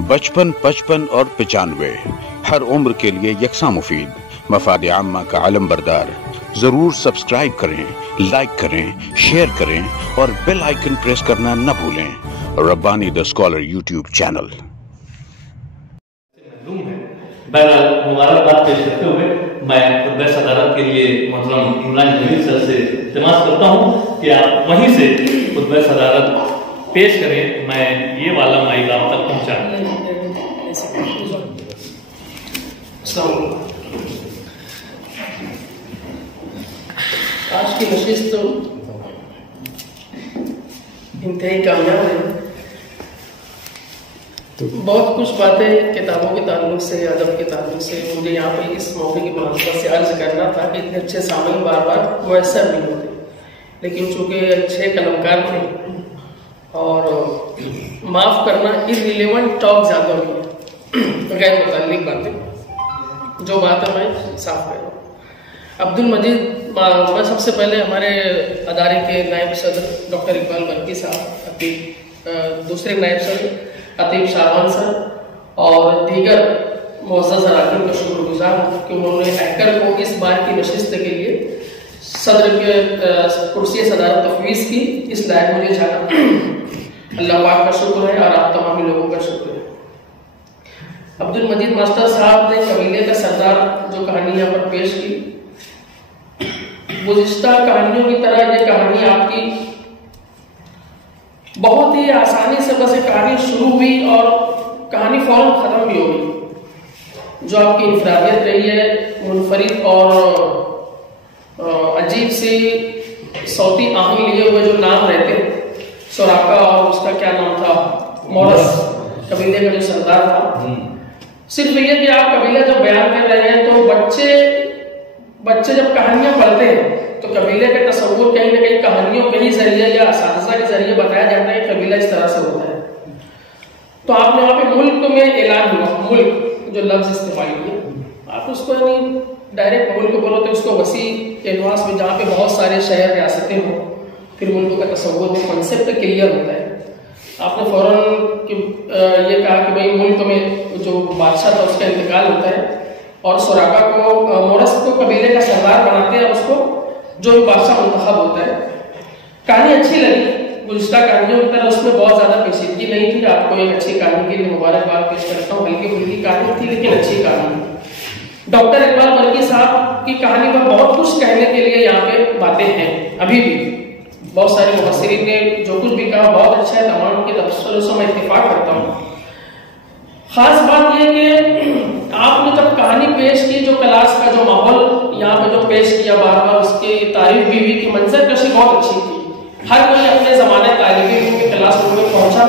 बचपन, 55 और 95 हर उम्र के लिए यकसा मुफीद। मफाद आम्मा का आलम बरदार। जरूर सब्सक्राइब करें, लाइक करें, शेयर करें और बेल आइकन प्रेस करना न भूलें। Rabbani the scholar YouTube channel. बहरहाल मुबारकबाद पेश करते हुए मैं खुतबा सदारत के लिए मोहतरम इमरान जमील सर से इल्तिमास करता हूँ कि आप वहीं से खुतबा सदारत पेश करें। मैं ये वाला माइक आप तक पहुँचा। आज की नशिस्त तो इंतहाई कामयाब है। बहुत कुछ बातें किताबों के ताल्लुक से, अदब के ताल्लुक से मुझे यहाँ पे इस मौके की मुनासिबत से अर्ज करना था कि इतने अच्छे सामने बार बार मुयसर नहीं होते, लेकिन चूँकि अच्छे कलमकार थे और माफ़ करना इररिलेवेंट टॉक ज़्यादा हुई है, गैर मुताल्लिक बातें, जो बात है मैं साफ कर रहा हूँ। अब्दुल मजीद, मैं सबसे पहले हमारे अदारे के नायब सदर डॉक्टर इकबाल बरकी साहब, दूसरे नायब सदर अतीब शाहबान सर और दीगर मुअज़्ज़ज़ अराकीन का शुक्रगुजार हूँ कि उन्होंने हैकर को इस बार की नशिस्त के लिए सदर के कुर्सी सदारत तफवीज़ की, इस लायक मुझे जाना अल्लाह पाक का शुक्र है और आप तमाम लोगों का शुक्र है। अब्दुल मजीद मास्टर साहब ने कबीले का सरदार जो कहानी यहाँ पर पेश की, गुज़िश्ता कहानियों की तरह ये कहानी आपकी बहुत ही आसानी से बस एक कहानी शुरू हुई और कहानी फौरन ख़त्म भी हो गई। जो आपकी इनफरादियत रही है, मुनफरिद और अजीब सी सौती आहंग लिए हुए जो नाम रहते हैं, सुराका और उसका क्या नाम था, मोरस कबीले का जो सरदार था, सिर्फ ये कि आप कबीला जब बयान कर रहे हैं तो बच्चे जब कहानियां पढ़ते हैं तो कबीले का तस्वुर कहीं ना कहीं कहानियों के ही जरिए या असातिज़ा के जरिए बताया जाता है कि कबीला इस तरह से होता है। तो आपने वहाँ पे मुल्क में ऐलान हुआ, मुल्क जो लफ्ज़ इस्तेमाल किया, आप उसको नहीं डायरेक्ट मुल्क बोलो तो उसको वसी कैनवास में जहाँ पे बहुत सारे शहर रियासतें हों, फिर मुल्क का तस्वुर वो कॉन्सेप्ट क्लियर होता है। आपने फ़ौरन ये कहा कि भाई मुल्क में जो बादशाह था उसका इंतकाल होता है और सुराका को, मोरस को कबीले का सरदार बनाते हैं, उसको जो भी बादशाह मुंतखब होता है। कहानी अच्छी लगी, गुज़िश्ता कहानियों की तरह उसमें बहुत ज़्यादा पेचीदगी नहीं थी। आपको एक अच्छी कहानी के लिए मुबारकबाद पेश करता हूँ। हल्की फुल्की कहानी थी लेकिन अच्छी कहानी। डॉक्टर इकबाल बरकी साहब की कहानी पर बहुत कुछ कहने के लिए यहाँ पे बातें हैं, अभी भी बहुत सारे मुफस्सिरीन ने जो कुछ भी कहा बहुत अच्छा है, तमाम के तबसरों से मैं इत्तेफाक करता हूँ। खास बात यह कि आपने जब कहानी पेश की, जो क्लास का जो माहौल यहाँ पे जो पेश किया, बार बार उसकी तारीफ भी हुई कि मंजर कशी बहुत अच्छी थी। हर कोई अपने ज़माने तालिब इल्म के क्लास रूम में पहुंचा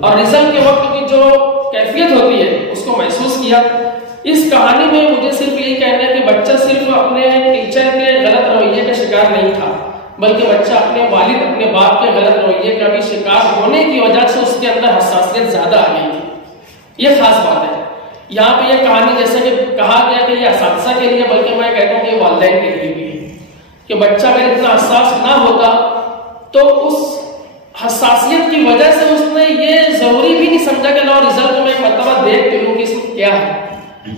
और रिजल्ट के वक्त की जो कैफियत होती है उसको महसूस किया। इस कहानी में मुझे सिर्फ यही कहना है कि बच्चा सिर्फ अपने टीचर के गलत रवैये का शिकार नहीं था, बल्कि बच्चा अपने वालिद, अपने बाप के गलत रवैये का भी शिकार होने की वजह से उसके अंदर हसासियत ज्यादा आ गई थी। ये खास बात है। यहाँ पे ये कहानी जैसे कि कहा गया कि ये असातिज़ा के लिए, बल्कि मैं कहता हूँ कि वालिदैन के लिए भी है कि बच्चा अगर इतना हसास ना होता तो उस हसासियत की वजह से उसने ये जरूरी भी नहीं समझा कि लो रिजल्ट में एक मरतबा देख के लूँ कि इसमें क्या है।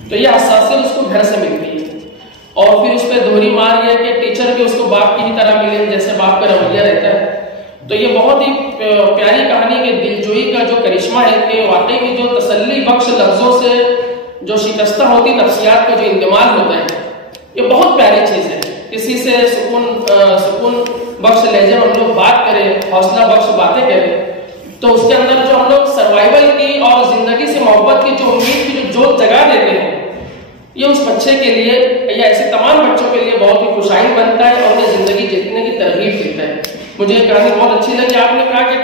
तो ये हसासियत उसको घर से मिलती है और फिर उस पर दोहरी मार ये कि टीचर भी उसको बाप की ही तरह मिले जैसे बाप का रवैया रहता है। तो ये बहुत ही प्यारी कहानी के दिलजोई का जो करिश्मा है कि वाकई में जो तसल्ली बख्श लफ्जों से जो शिकस्ता होती नफ्सियात का जो इंतमाल होता है, ये बहुत प्यारी चीज़ है। किसी से सुकून बख्श लहजे में हम लोग बात करें, हौसला बख्श बातें करें, तो उसके अंदर जो हम लोग सर्वाइवल की और जिंदगी से मोहब्बत की जो उम्मीद की जो जोत जगा देते हैं, ये उस बच्चे के लिए या ऐसे तमाम बच्चों के लिए बहुत ही खुशाइन बनता है और उन्हें जिंदगी जीतने की तरगीब देता है। मुझे ये कहानी बहुत अच्छी लगी। आपने कहा कि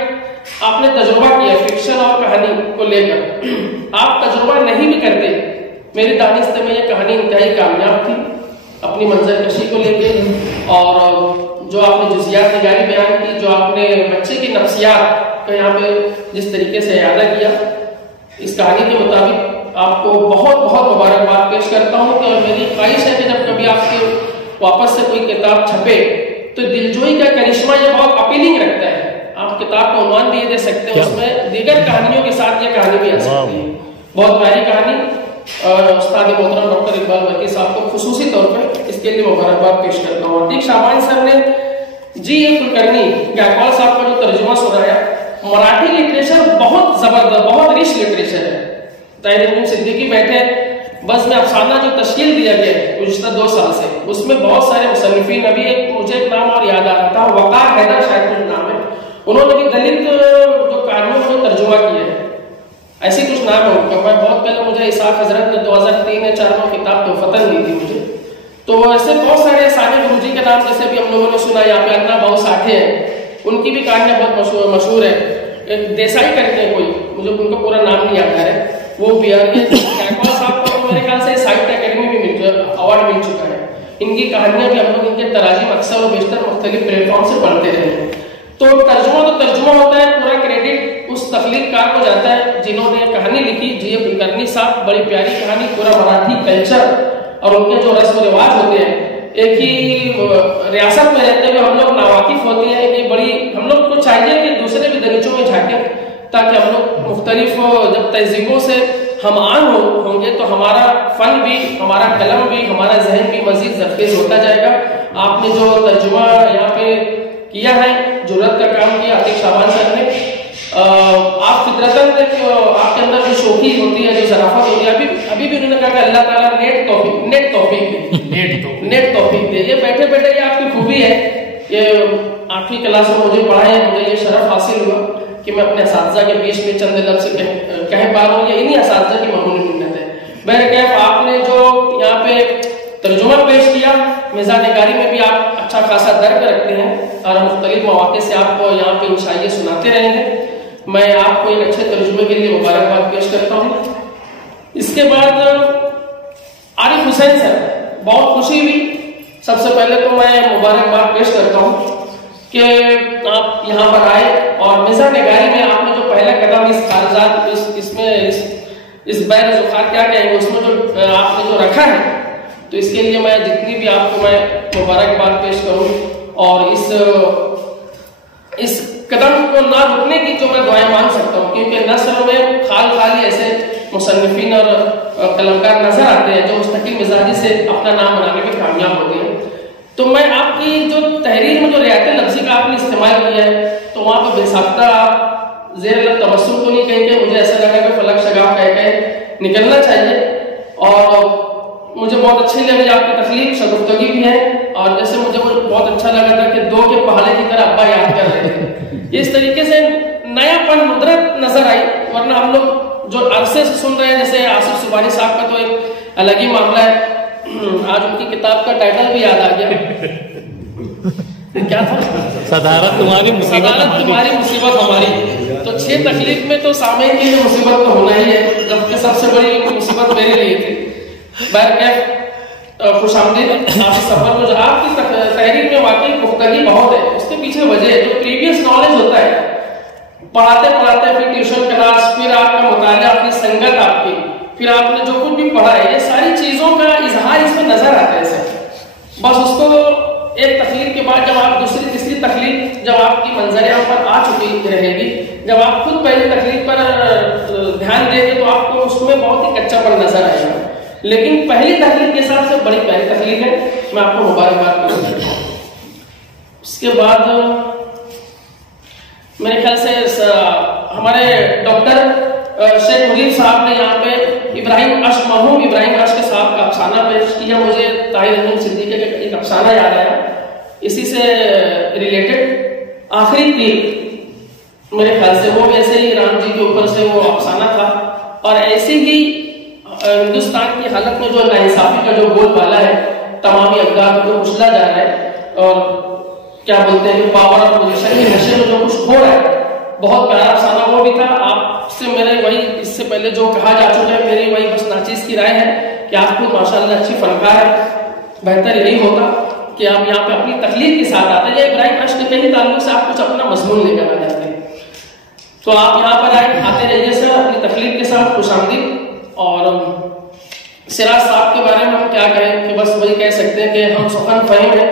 आपने तजुर्बा किया फिक्शन और कहानी को लेकर, आप तजुर्बा नहीं भी करते, मेरी दानिश में ये कहानी इंतहाई कामयाब थी अपनी मंजर कशी को लेकर। और जो आपने जुज़ियात निगारी बयान की, जो आपने बच्चे की नफ्सियात का यहाँ पे जिस तरीके से इयादा किया, इस कहानी के मुताबिक आपको बहुत बहुत मुबारकबाद पेश करता हूँ। और मेरी ख्वाहिश है कि जब कभी आपके वापस से कोई किताब छपे तो दिलजोई का करिश्मा ये बहुत अपीलिंग रखता है। आप किताब का उन्वान भी ये दे सकते हैं, उसमें दीगर कहानियों के साथ ये कहानी भी आ सकती है। बहुत प्यारी कहानी। उस्ताद मोहतरम डॉक्टर इकबाल वर्की साहब को खुसूसी तौर पर इसके लिए मुबारकबाद पेश करता हूँ। ठीक शाबान सर ने जी.ए. कुलकर्णी गायकवाड़ साहब का जो तर्जुमा सुनाया, मराठी लिटरेचर बहुत जबरदस्त, बहुत रिच लिटरेचर है। ताहिर सिद्दीकी बैठे, बस में अफसाना जो तश्कील दिया गया है गुज़िश्ता 2 साल से, उसमें बहुत सारे मुसन्निफीन, अभी मुझे एक नाम और याद आ रहा था, वकार हैदर शायद कुछ नाम है, उन्होंने भी दलित जो कहानियों को तर्जुमा किया है, ऐसे कुछ नाम है उनका। मैं बहुत पहले मुझे इसाक हजरत ने 2003 या 2004 में किताब तोहफतन दी थी मुझे। तो ऐसे बहुत सारे साने गुरुजी के नाम जैसे भी हम लोगों ने सुना, यहाँ पे अन्ना भाऊ साठे हैं, उनकी भी कहानियां बहुत मशहूर है। एक देसाई करते हैं कोई, मुझे उनका पूरा नाम नहीं याद है, वो भी गायकवाड़ साहब को मेरे ख्याल से साहित्य अकेडमी भी अवार्ड मिल चुका है। इनकी कहानियां भी हम लोग इनके तराजीम अक्सर और बेशतर मुख्तलिफ प्लेटफॉर्म से पढ़ते रहे हैं। तो तर्जुमा होता है, पूरा क्रेडिट उस तख्लीक़कार को जाता है जिन्होंने कहानी लिखी। जी.ए. कुलकर्णी साहब, बड़ी प्यारी कहानी, पूरा मराठी कल्चर और उनके जो रस्म रिवाज होते हैं, एक ही रियासत में रहते हुए हम लोग नावाकिफ होते हैं। ये बड़ी हम लोग को चाहिए कि दूसरे भी दरीचों में झांकें, ताकि हम लोग मुख्तलिफ जब तहजीबों से हम आन होंगे तो हमारा फन भी, हमारा कलम भी, हमारा जहन भी मजीद जरखेज होता जाएगा। आपने जो तर्जुमा यहाँ पे किया है, जुर्रत का काम किया आतिक शाबान सर ने, आप फितरतन आपके अंदर जो शौकी होती है, जो शराफत होती है, अभी भी उन्होंने कहा कि अल्लाह ताला नेट तौफीक दे। ये बैठे बैठे ये आपकी खूबी है। ये 8वीं क्लास में मुझे पढ़ाए, मुझे ये शरफ हासिल हुआ कि मैं अपने असातिज़ा के बीच में चंद लफ्ज़ कह पा रहा हूँ। ये इन्हीं असातिज़ा की मामूली मिन्नत है। बहरकैफ आपने जो यहाँ पे तर्जुमा पेश किया, मिज़ान-ए-निगारी में भी आप अच्छा खासा दर्द रखते हैं और मुख्तलिफ मौके से आपको यहाँ पे इंशाअल्लाह सुनाते रहेंगे। मैं आपको एक अच्छे तर्जुमे के लिए मुबारकबाद पेश करता हूँ। इसके बाद आरिफ हुसैन सर, बहुत खुशी हुई। सबसे पहले तो मैं मुबारकबाद पेश करता हूँ कि आप यहाँ पर आए और मिज़ान-ए-निगारी में आपने जो पहला कदम इस कागजात इस बैर-ए-ज़ुखार क्या कहेंगे उसमें जो आपने जो रखा है, तो इसके लिए मैं जितनी भी आपको मैं मुबारकबाद पेश करूँ और इस कदम को ना रुकने की जो मैं दुआएं मांग सकता हूँ, क्योंकि नस्र में खाली ऐसे मुसन्निफीन और कलमकार नजर आते हैं जो मुस्तकिल मिजाजी से अपना नाम बनाने में कामयाब होते हैं। तो मैं आपकी जो तहरीर में जो रियायत लफ्ज़ी का आपने इस्तेमाल किया है, तो वहाँ पर बेसाख्ता आप ज़ेर तबस्सुम तो नहीं कहेंगे, मुझे ऐसा लगा कि फलक शगाफ कह निकलना चाहिए। और मुझे बहुत अच्छी लगी आपकी तकलीफ, शगुफ्तगी भी है, और जैसे मुझे बहुत अच्छा लगा था कि 2 के पहाड़े की तरह अब्बा याद कर रहे थे। इस तरीके से नयापन नुदरत नजर आई, वरना हम लोग जो अरसे से सुन रहे हैं, जैसे आसिफ सुबानी साहब का तो एक अलग ही मामला है। आज उनकी किताब का टाइटल भी याद आ गया, क्या था? सदारत तुम्हारी मुसीबत हमारी। तो 6 तकलीफ में तो सामईन की मुसीबत तो होना ही है, जबकि सबसे बड़ी मुसीबत मेरे लिए थी। बहरकैफ खुशामदीद आपके सफर में। जो आपकी तहरीर में वाकई पुख्तगी बहुत है, उसके पीछे वजह है जो प्रीवियस नॉलेज होता है, पढ़ाते पढ़ाते फिर ट्यूशन क्लास, फिर आपका मुताला, अपनी संगत आपकी, फिर आपने जो कुछ भी पढ़ा है, ये सारी चीजों का इजहार इसमें नजर आता है सर। बस उसको एक तकलीफ के बाद जब आप दूसरी तीसरी तकलीफ जब आपकी मंजर आम पर आ चुकी रहेगी, जब आप खुद पहली तकलीफ पर ध्यान देंगे तो आपको उसमें बहुत ही कच्चापन नजर आएगा। लेकिन पहली तकलीफ के साथ से बड़ी प्यारी तकलीफ है, मैं आपको मुबारकबाद करता हूँ। उसके बाद मेरे ख्याल से हमारे डॉक्टर शेख मुजीब साहब ने यहाँ पे मरहूम इब्राहिम अश्क साहब का अफसाना पेश किया। मुझे ताहिर अहमद सिद्दीकी का एक अफसाना याद आया, इसी से रिलेटेड आखिरी तीर मेरे ख्याल से वो वैसे ही राम जी के ऊपर से वो अफसाना था। और ऐसे ही हिंदुस्तान की हालत में जो नाइंसाफी का जो बोलबाला है, तमामी अफगान को कुचला जा रहा है और क्या बोलते हैं पावर और पोजीशन के नशे में जो कुछ हो रहा है, बहुत प्यारा अफसाना वो भी था। आपसे मेरे वही इससे पहले जो कहा जा चुका है, मेरी वही बस नाचीज की राय है कि आप खुद माशाल्लाह अच्छी फनकार है। बेहतर यही होता कि आप यहाँ पे अपनी तकलीफ के साथ आते हैं, इब्राहिम अश्क के ही ताल्लुक से आप कुछ अपना मजमून लेकर आ जाते हैं। तो आप यहाँ पर आते रहिए सर अपनी तकलीफ के साथ, खुशामदीद। और सिराज साहब के बारे में हम क्या कहें कि बस वही कह सकते हैं कि हम सुखन फहीम हैं,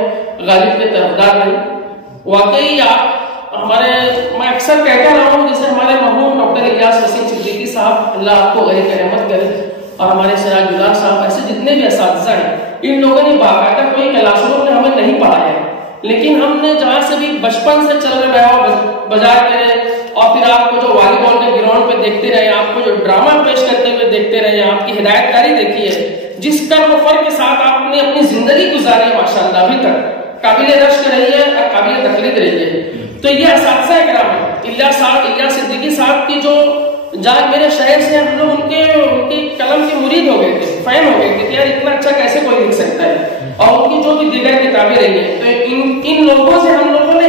गालिब के तरफदार नहीं। वाकई आप हमारे, मैं अक्सर कहता रहा हूँ, जैसे हमारे मरहूम डॉक्टर इलियास वसीम सिद्दीकी साहब, अल्लाह आपको गरीब रहमत करे, और हमारे सिराजुल्लाह साहब, ऐसे जितने भी असातिज़ा हैं, इन लोगों ने बाकायदा कोई क्लासरूम में हमें नहीं पढ़ाया है, लेकिन हमने जहाँ से भी बचपन से चल रहे हो बजाते रहे, और फिर आपको जो वॉलीबॉल के ग्राउंड पे देखते रहे, आपको जो ड्रामा पेश करते हुए देखते रहे, आपकी हिदायतकारी देखी है, जिस कर्म फर के साथ आपने अपनी जिंदगी गुजारी है माशाअल्लाह, अभी तक काबिल रश्क रही है और काबिल तकलीद रही है। तो ये असातिज़ा इकराम है, इलियास सिद्दीकी साहब की जो जहाँ मेरे शहर से हम लोग उनके कलम के मुरीद हो गए थे, फैन हो गए थे कि यार इतना अच्छा कैसे कोई लिख सकता है, और उनकी जो भी दीगर किताबें रही है, तो इन लोगों से हम लोगों ने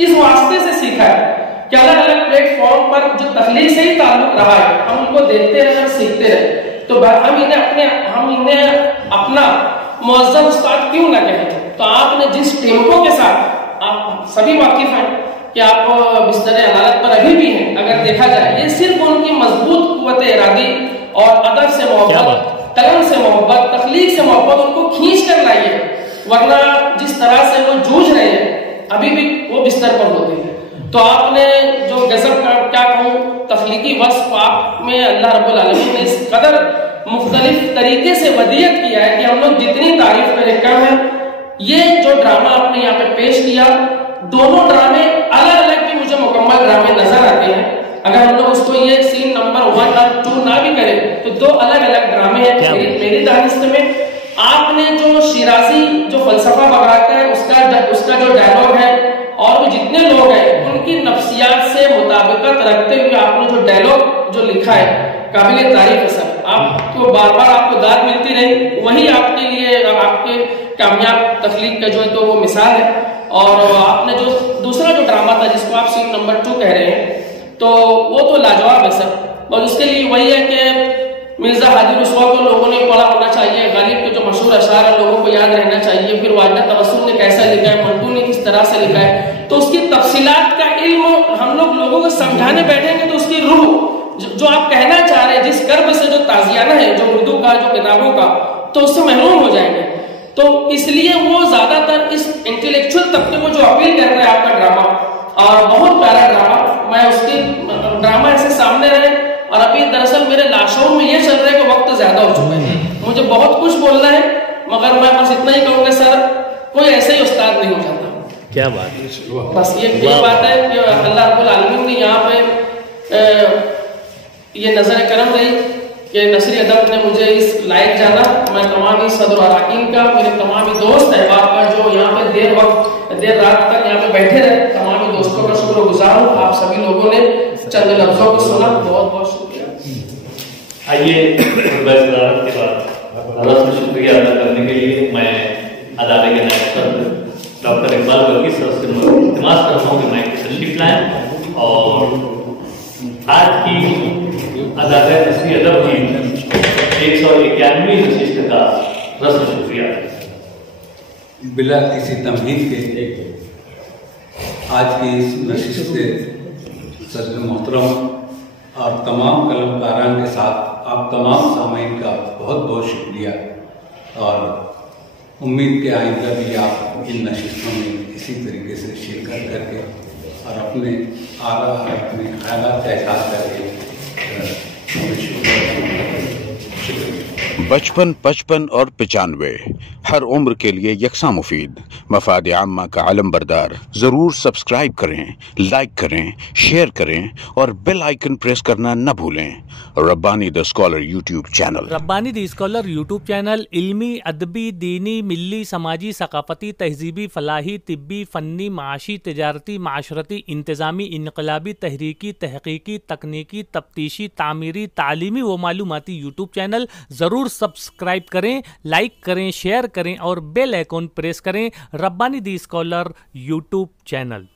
इस वास्ते से सीखा है कि अलग अलग प्लेटफॉर्म पर जो तखलीक से ही ताल्लुक रहा है, हम उनको देखते रहे और सीखते रहे। तो हम इन्हें अपना मुअज़्ज़म उस्ताद क्यों ना कहें। तो आपने जिस टेम्पो के साथ, आप सभी वाकिफ हैं कि आप बिस्तर अदालत पर अभी भी हैं, अगर देखा जाए, ये सिर्फ उनकी मजबूत कुव्वत इरादी और अदब से मोहब्बत, कलम से मोहब्बत, तखलीक से मोहब्बत उनको खींच कर लाई है, वरना जिस तरह से वो जूझ रहे हैं अभी भी वो बिस्तर पर होते हैं। तो आपने जो गजब का, क्या कहूँ, तख्लीकी वस्फ आप में अल्लाह रब्बुल आलमीन ने इस कदर मुख्तलिफ तरीके से वदियत किया है कि हम लोग जितनी तारीफ करें कम है। ये जो ड्रामा आपने यहाँ पे पेश किया, दोनों ड्रामे अलग अलग भी मुझे मुकम्मल ड्रामे नजर आते हैं। अगर हम लोग उसको ये सीन नंबर 1 और 2 ना भी करें तो दो अलग अलग ड्रामे हैं मेरी दानिश में। आपने जो शिराजी जो फलसफा बगाता है उसका जो डायलॉग है, और वो जितने लोग हैं उनकी नफ्सियात से मुताबिकत रखते हुए आपने जो डायलॉग जो लिखा है, काबिल तारीफ है सर। आपको बार बार आपको दाद मिलती रही, वही आपके लिए आपके कामयाब तख्लीक का जो है तो वो मिसाल है। और आपने जो दूसरा जो ड्रामा था जिसको आप सीन नंबर 2 कह रहे हैं, तो वो तो लाजवाब है सर। और उसके लिए वही है कि मिर्जा हाजी रुस्वा को लोगों ने पढ़ा होना चाहिए, गालिब के जो मशहूर अशार है लोगों को याद रहना चाहिए, फिर वाजदा तबस्सुम ने कैसा लिखा है, मंटू ने किस तरह से लिखा है, तो उसकी तफसीलात का इल्म हम लोगों को समझाने बैठेंगे तो उसकी रूह जो आप कहना चाह रहे हैं, जिस कर्ब से जो ताजियाना है जो उर्दू का जो किताबों का, तो उससे महरूम हो जाएंगे। तो इसलिए वो ज्यादातर इस इंटेलेक्चुअल तबके को जो अपील कर रहा है आपका ड्रामा, और बहुत प्यारा ड्रामा, मैं उसके ड्रामा ऐसे सामने रहे। और अभी दरअसल मेरे लाशों में ये चल रहा है कि वक्त ज्यादा हो चुका है, मुझे बहुत कुछ बोलना है, मगर मैं बस इतना ही कहूँगा सर, कोई ऐसे ही उस्ताद नहीं हो जाता। क्या बात है, बस ये बात है कि अल्लाह रब्बुल आलमीन ने यहाँ पे ये नजर करम रही कि नसरी अदब ने मुझे इस लायक जाना। मैं तमाम ही सदर अरकान का, मेरे तमाम ही दोस्त अहबाब का जो यहाँ पे देर रात तक यहाँ पे बैठे रहे, तमाम ही दोस्तों का शुक्रगुजार हूँ। आप सभी लोगों ने चंद लफ्जों को सुना, बहुत बहुत शुक्रिया। आइए के बाद रस्म शुक्रिया अदा करने के लिए मैं अदारे के नायब डॉक्टर इकबाल वर्गीस सर से इल्तिमास करता हूँ कि मैं तशरीफ लाएं और आज की अदारे नसरी अदब की 191वीं नशिस्त का रस्म शुक्रिया। बिला किसी तमहीद के आज की इस नशिस्त से सदर मोहतरम और तमाम कलमकारान के साथ आप तमाम सामीन का बहुत बहुत शुक्रिया, और उम्मीद के आइंदा भी आप इन नशिस्तों में इसी तरीके से शिरकत करके और अपने आरा और अपने ख्यालात का एहसास करके बचपन 55 और 95 हर उम्र के लिए यकसा मुफीद, मफाद आम्मा का आलम बरदार। जरूर सब्सक्राइब करें, लाइक करें, शेयर करें और बेल आइकन प्रेस करना न भूलें। Rabbani the scholar YouTube channel. Rabbani the scholar YouTube channel इल्मी, अदबी, दीनी, मिल्ली, समाजी, सकाफती, तहजीबी, फलाही, तिब्बी, फ़न्नी, माशी, तिजारती, माशरती, इंतज़ामी, इनकलाबी, तहरीकी, तहकीकी, तकनीकी, तफ्तीशी, तामीरी, तालीमी व मालूमाती यूट्यूब चैनल। ज़रूर सब्सक्राइब करें, लाइक करें, शेयर करें और बेल आइकन प्रेस करें। Rabbani the scholar YouTube channel.